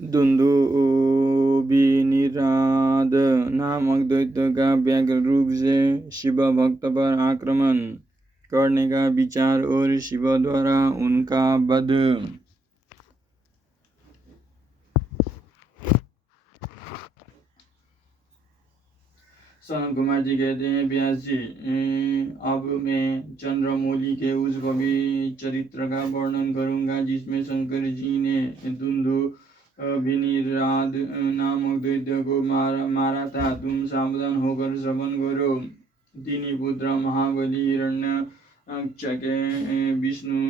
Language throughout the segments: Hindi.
दुन्दुभिनिराद नामक दैत्य का व्यग्र रूप से शिव भक्त पर आक्रमण करने का विचार और शिव द्वारा उनका वध। सनत कुमार जी कहते हैं, व्यास जी, अब मैं चंद्रमौली के उस भव्य चरित्र का वर्णन करूंगा जिसमें शंकर जी ने दुन्दुभिनिराद नामक दैत्य को मारा था। तुम सावधान होकर श्रवण करो। तीन पुत्र महाबली हिरण्यक्ष के विष्णु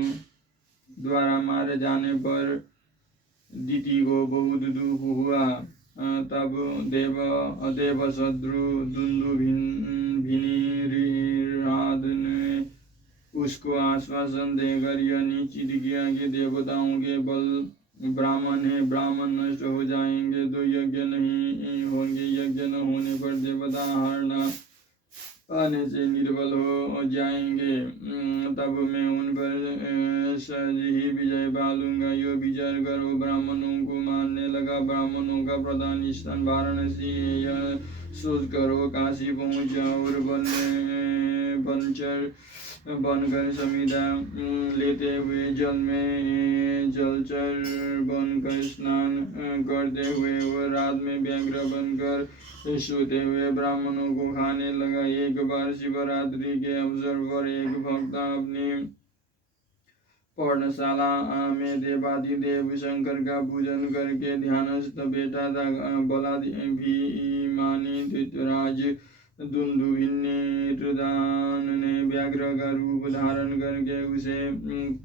द्वारा मारे जाने पर दिति को बहुत दुख हुआ। तब देवशत्रु दुन्दुभिनिराद ने उसको आश्वासन देकर यह निश्चित किया कि देवताओं के बल ब्राह्मण है, ब्राह्मण नष्ट हो जाएंगे तो यज्ञ नहीं होंगे, यज्ञ न होने पर देवता हार न पाने से निर्बल हो जाएंगे। तब मैं उन पर सहज ही विजय पालूंगा। यो विचार कर वो ब्राह्मणों को मारने लगा। ब्राह्मणों का प्रधान स्थान वाराणसी है, यह सोच कर वो काशी पहुंचा और बनकर संविदा लेते हुए जल में जलचर बनकर स्नान करते हुए वो रात में व्याघ्र बनकर सोते हुए ब्राह्मणों को खाने लगा। एक बार शिवरात्रि के अवसर पर एक भक्त अपनी पर्णशाला में देवाधिदेव शंकर का पूजन करके ध्यानस्थ बैठा था। बलाभिमानी धृतराज दुन्दुभिनिराद ने व्याघ्र का रूप धारण करके उसे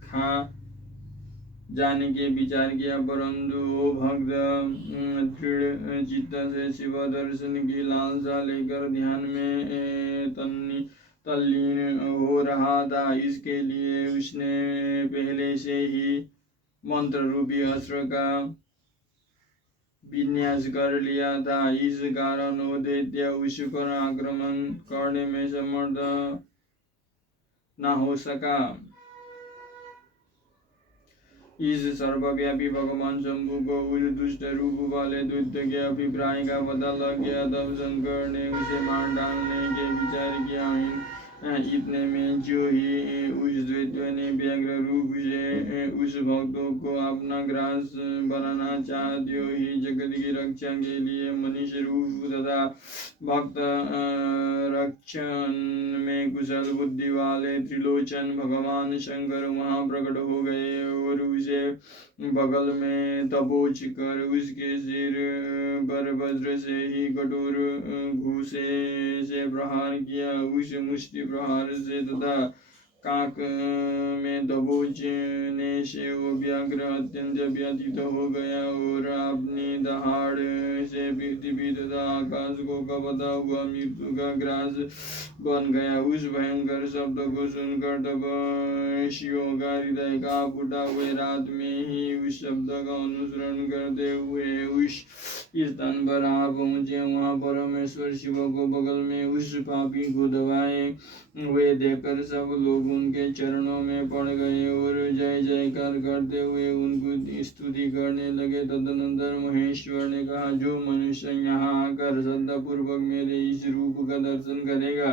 खा जाने के विचार किया, परंतु वो भक्त दृढ़ चित्त से शिव दर्शन की लालसा लेकर ध्यान में तल्लीन हो रहा था। इसके लिए उसने पहले से ही मंत्र रूपी अस्त्र का विन्यास कर लिया था। इस कारण वो दैत्य उस पर आक्रमण करने में समर्थ न हो सका। इस सर्वव्यापी भगवान शंभु को उस दुष्ट रूप वाले दैत्य के अभिप्राय का पता लग गया। तब शंकर ने उसे मार डालने के विचार किया। इतने में जो ही उस दैत्य ने व्याघ्र रूप से उस भक्तों को अपना ग्रास बनाना चाहा, त्यो ही जगत की रक्षा के लिए मनुष्य रूप तथा भक्त रक्षण में कुशल बुद्धि वाले त्रिलोचन भगवान शंकर वहां प्रकट हो गए और उसे बगल में दबोच कर उसके सिर पर वज्र से ही कठोर घूसे से प्रहार किया। उस मुष्टि प्रहार से तथा काक में दबोचने से वो व्याघ्र अत्यंत व्यथित हो गया और अपनी दहाड़ से पृथ्वी तथा आकाश को कपता हुआ मृत्यु का ग्रास बन गया। उस भयंकर शब्द को सुनकर तब शिवों का हृदय कांप उठा। वे रात में ही उस शब्द का अनुसरण करते हुए उस स्थान पर आ पहुंचे। वहां परमेश्वर शिव को बगल में उस पापी को दबाए वे देखकर सब लोग उनके चरणों में पड़ गए और जय जयकार करते हुए उनको स्तुति करने लगे। तदनंतर महेश्वर ने कहा, जो मनुष्य यहाँ आकर श्रद्धापूर्वक मेरे इस रूप का दर्शन करेगा,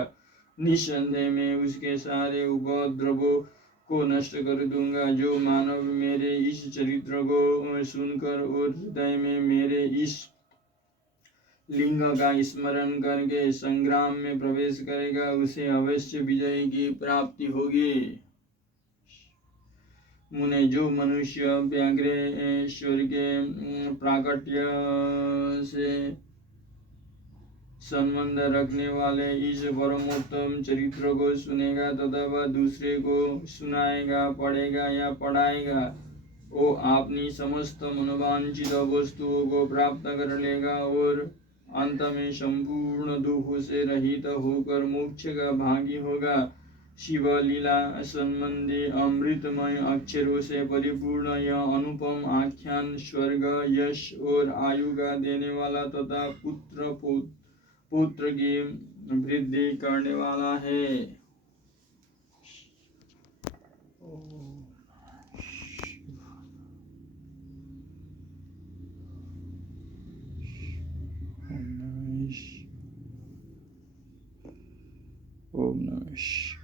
निस्संदेह मैं उसके सारे उपद्रवों को नष्ट कर दूंगा। जो मानव मेरे इस चरित्र को सुनकर और हृदय में मेरे इस लिंग का स्मरण करके संग्राम में प्रवेश करेगा, उसे अवश्य विजय की प्राप्ति होगी। मुने, जो मनुष्य व्याघ्रेश्वर के प्राकट्य से संबंध रखने वाले इस परमोत्तम चरित्र को सुनेगा तथा वह दूसरे को सुनाएगा, पढ़ेगा या पढ़ाएगा, वो अपनी समस्त मनोवांछित वस्तुओं को प्राप्त कर लेगा और अंत में संपूर्ण दुख से रहित होकर मोक्ष का भागी होगा। शिव लीला संबंधी अमृतमय अक्षरों से परिपूर्ण यह अनुपम आख्यान स्वर्ग, यश और आयु का देने वाला तथा पुत्र की वृद्धि करने वाला है। ओम नमः शिवाय।